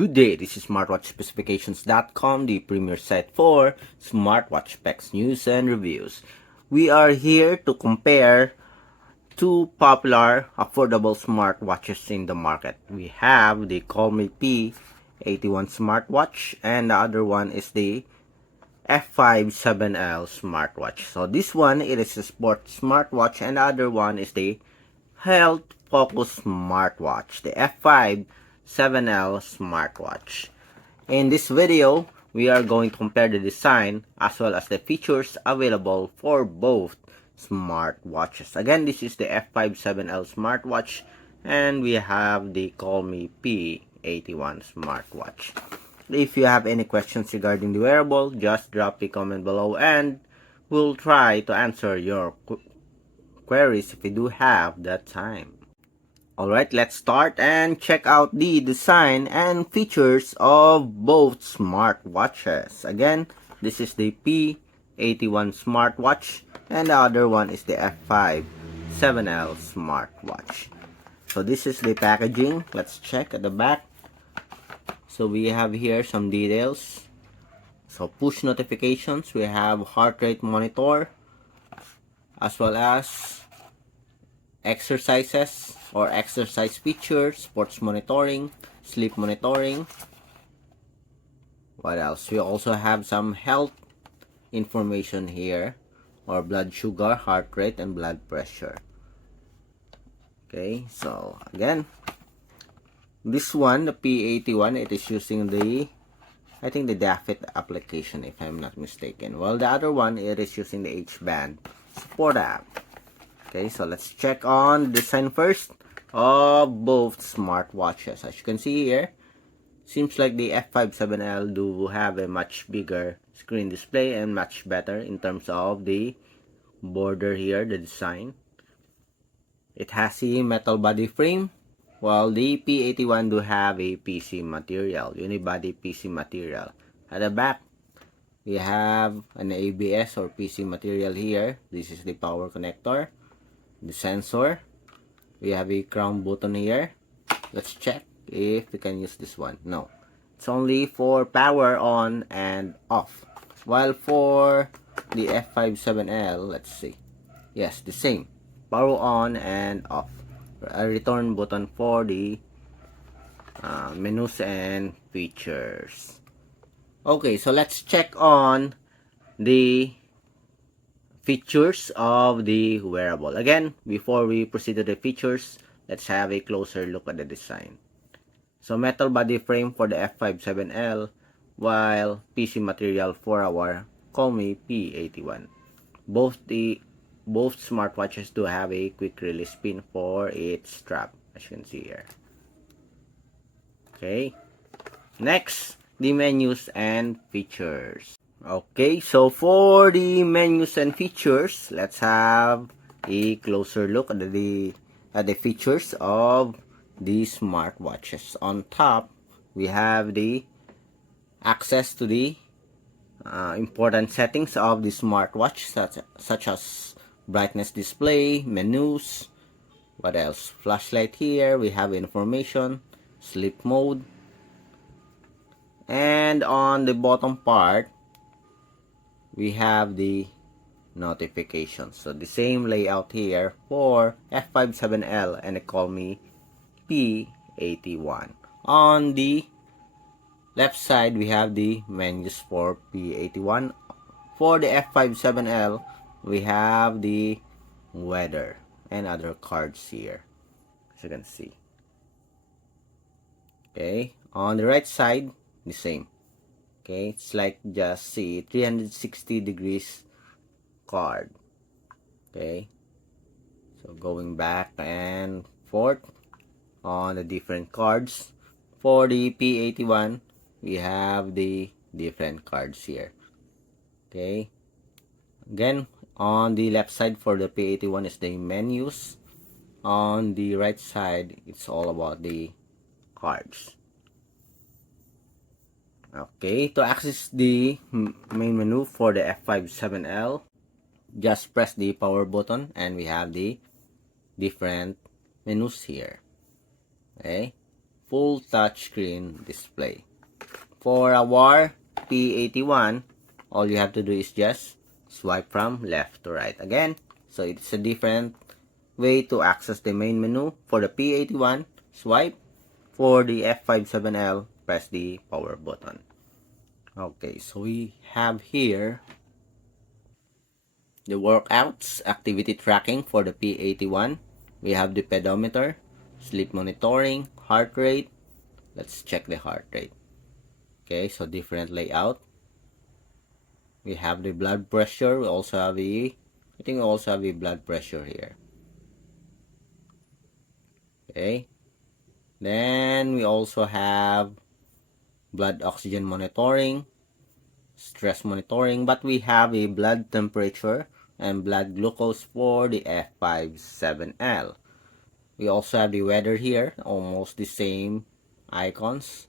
Good day, this is SmartwatchSpecifications.com, the premier site for smartwatch specs, news, and reviews. We are here to compare two popular, affordable smartwatches in the market. We have the Colmi P81 Smartwatch, and the other one is the F57L Smartwatch. So this one, it is a sports smartwatch, and the other one is the health focused smartwatch, the F57L Smartwatch. In this video, we are going to compare the design as well as the features available for both smartwatches. Again, this is the F57L Smartwatch, and we have the Colmi P81 Smartwatch. If you have any questions regarding the wearable, just drop the comment below and we'll try to answer your queries if we do have that time. Alright, let's start and check out the design and features of both smartwatches. Again, this is the P81 Smartwatch and the other one is the F57L Smartwatch. So this is the packaging. Let's check at the back. So we have here some details. So push notifications, we have heart rate monitor, as well as exercises or exercise features, sports monitoring, sleep monitoring. What else? We also have some health information here, or blood sugar, heart rate, and blood pressure. Okay, so again, this one, the P81, it is using the, I think the DAFIT application if I'm not mistaken. While the other one, it is using the H-band support app. Okay, so let's check on design first of both smartwatches. As you can see here, seems like the F57L do have a much bigger screen display and much better in terms of the border here, the design. It has a metal body frame, while the P81 do have a PC material, unibody PC material. At the back, we have an ABS or PC material here. This is the power connector, the sensor. We have a crown button here. Let's check if we can use this one. No, it's only for power on and off. While for the F57L, let's see. Yes, the same. Power on and off. A return button for the menus and features. Okay, so let's check on the features of the wearable. Again, before we proceed to the features, let's have a closer look at the design. So metal body frame for the F57L, while PC material for our Colmi P81. Both smartwatches do have a quick release pin for its strap, as you can see here. Okay, next, the menus and features. Okay, so for the menus and features, let's have a closer look at the features of the smartwatches. On top, we have the access to the important settings of the smartwatch, such as brightness display, menus, what else? Flashlight here, we have information, sleep mode, and on the bottom part, we have the notifications. So the same layout here for F57L and the Colmi P81. On the left side, we have the menus for P81. For the F57L, we have the weather and other cards here, as you can see. Okay, on the right side, the same. Okay, it's like just see 360 degrees card. Okay, so going back and forth on the different cards. For the P81, we have the different cards here. Okay, again, on the left side for the P81 is the menus. On the right side, it's all about the cards. Okay, to access the main menu for the F57L, just press the power button and we have the different menus here. Okay, full touchscreen display. For our P81, all you have to do is just swipe from left to right again. So it's a different way to access the main menu. For the P81, swipe. For the F57L, press the power button. Okay, so we have here the workouts, activity tracking for the P81. We have the pedometer, sleep monitoring, heart rate. Let's check the heart rate. Okay, so different layout. We have the blood pressure. We also have the, I think we also have the blood pressure here. Okay. Then we also have blood oxygen monitoring, stress monitoring, but we have a blood temperature and blood glucose for the F57L. We also have the weather here, almost the same icons.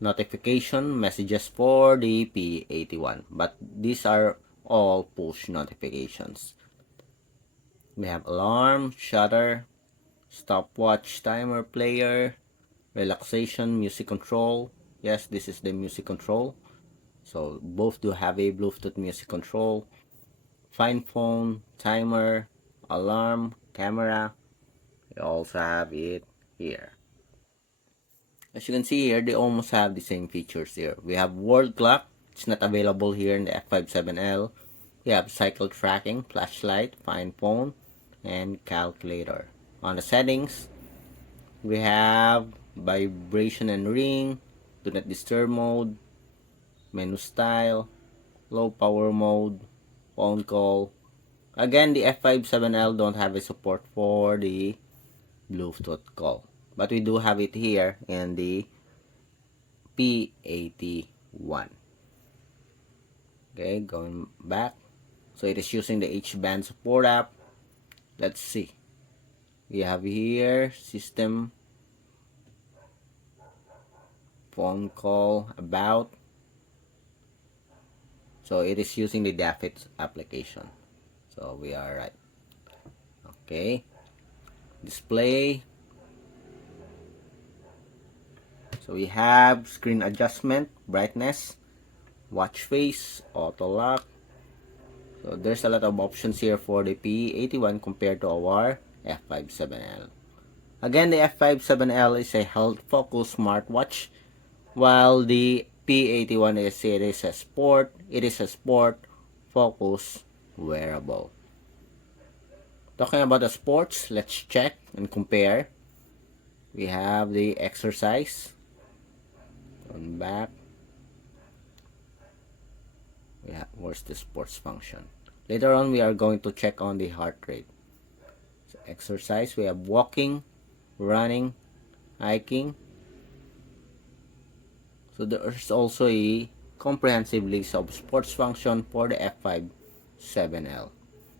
Notification messages for the P81, but these are all push notifications. We have alarm, shutter, stopwatch, timer, player, relaxation, music control. Yes, this is the music control. So both do have a Bluetooth music control. Find phone, timer, alarm, camera. We also have it here. As you can see here, they almost have the same features here. We have world clock. It's not available here in the F57L. We have cycle tracking, flashlight, find phone, and calculator. On the settings, we have vibration and ring, do not disturb mode, menu style, low power mode, phone call. Again, the F57L don't have a support for the Bluetooth call, but we do have it here in the P81. Okay, going back. So it is using the H-band support app. Let's see. We have here system, phone call, about. So it is using the Dafit application. So we are right. Okay. Display. So we have screen adjustment, brightness, watch face, auto lock. So there's a lot of options here for the P81 compared to our F57L. Again, the F57L is a health-focused smartwatch, while the P81 is a sport. It is a sport-focused wearable. Talking about the sports, let's check and compare. We have the exercise. On back. Yeah, where's the sports function? Later on, we are going to check on the heart rate. So exercise, we have walking, running, hiking. So there's also a comprehensive list of sports function for the F57L.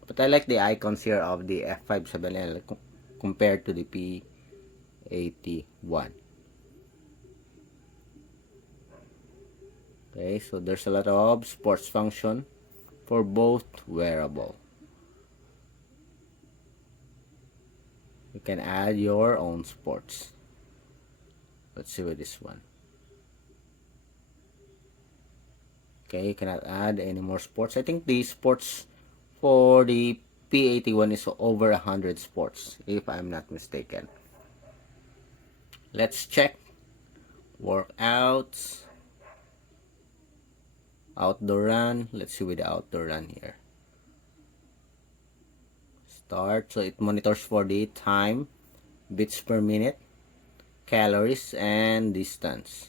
But I like the icons here of the F57L compared to the P81. Okay, so there's a lot of sports function for both wearable. You can add your own sports. Let's see with this one. Okay, you cannot add any more sports. I think the sports for the P81 is over 100 sports, if I'm not mistaken. Let's check workouts, outdoor run. Let's see with the outdoor run here. Start. So it monitors for the time, beats per minute, calories, and distance.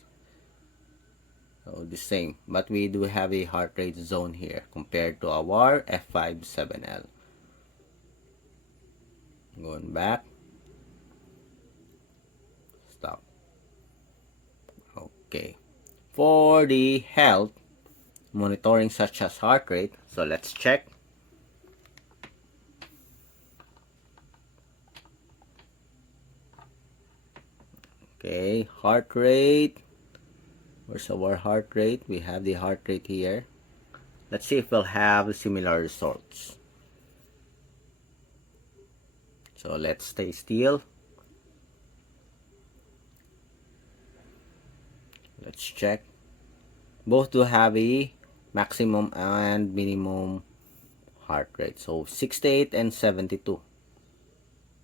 So the same, but we do have a heart rate zone here compared to our F57L. Going back. Stop. Okay. For the health monitoring such as heart rate, so let's check. Okay, heart rate. Where's our heart rate? We have the heart rate here. Let's see if we'll have similar results. So let's stay still. Let's check. Both do have a maximum and minimum heart rate. So 68 and 72.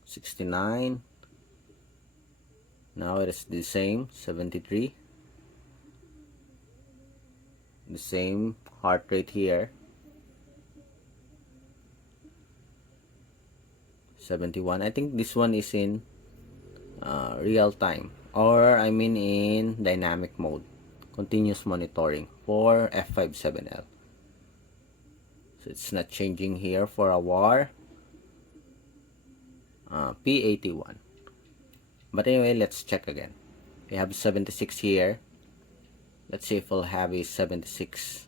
69. Now it is the same. 73. The same heart rate here. 71. I think this one is in real time, or I mean in dynamic mode, continuous monitoring for F57L. So it's not changing here for our P81. But anyway, let's check again. We have 76 here. Let's see if we'll have a 76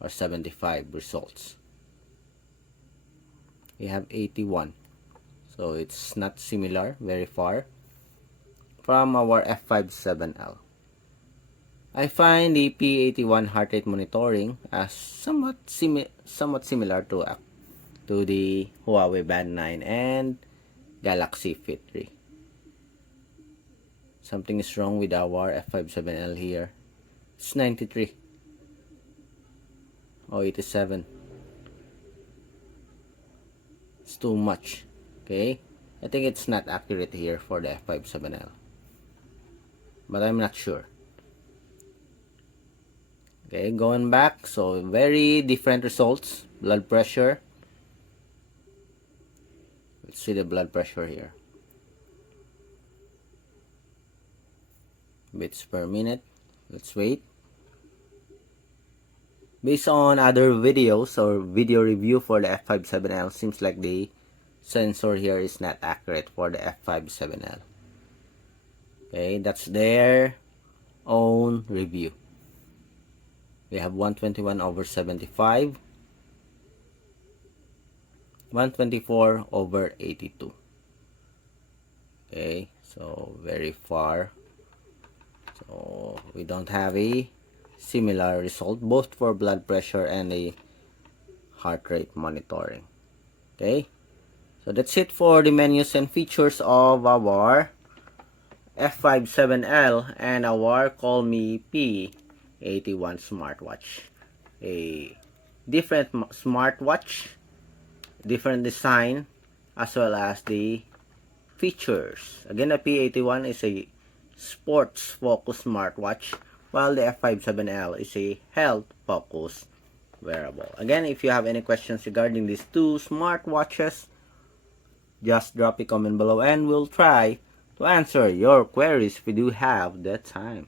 or 75 results. We have 81. So it's not similar, very far from our F57L. I find the P81 heart rate monitoring as somewhat similar to the Huawei Band 9 and Galaxy Fit 3. Something is wrong with our F57L here. It's 93. Oh, 87. It's too much. Okay, I think it's not accurate here for the F57L, but I'm not sure. Okay, going back, so very different results. Blood pressure. Let's see the blood pressure here. Beats per minute. Let's wait. Based on other videos or video review for the F57L, seems like the sensor here is not accurate for the F57L. Okay, that's their own review. We have 121/75, 124/82. Okay, so very far. So we don't have a similar result both for blood pressure and a heart rate monitoring. Okay, so that's it for the menus and features of our F57L and our Colmi P81 smartwatch. A different smartwatch, different design, as well as the features. Again, the P81 is a sports focused smartwatch, while the F57L is a health focused wearable. Again, if you have any questions regarding these two smartwatches, just drop a comment below and we'll try to answer your queries if we do have the time.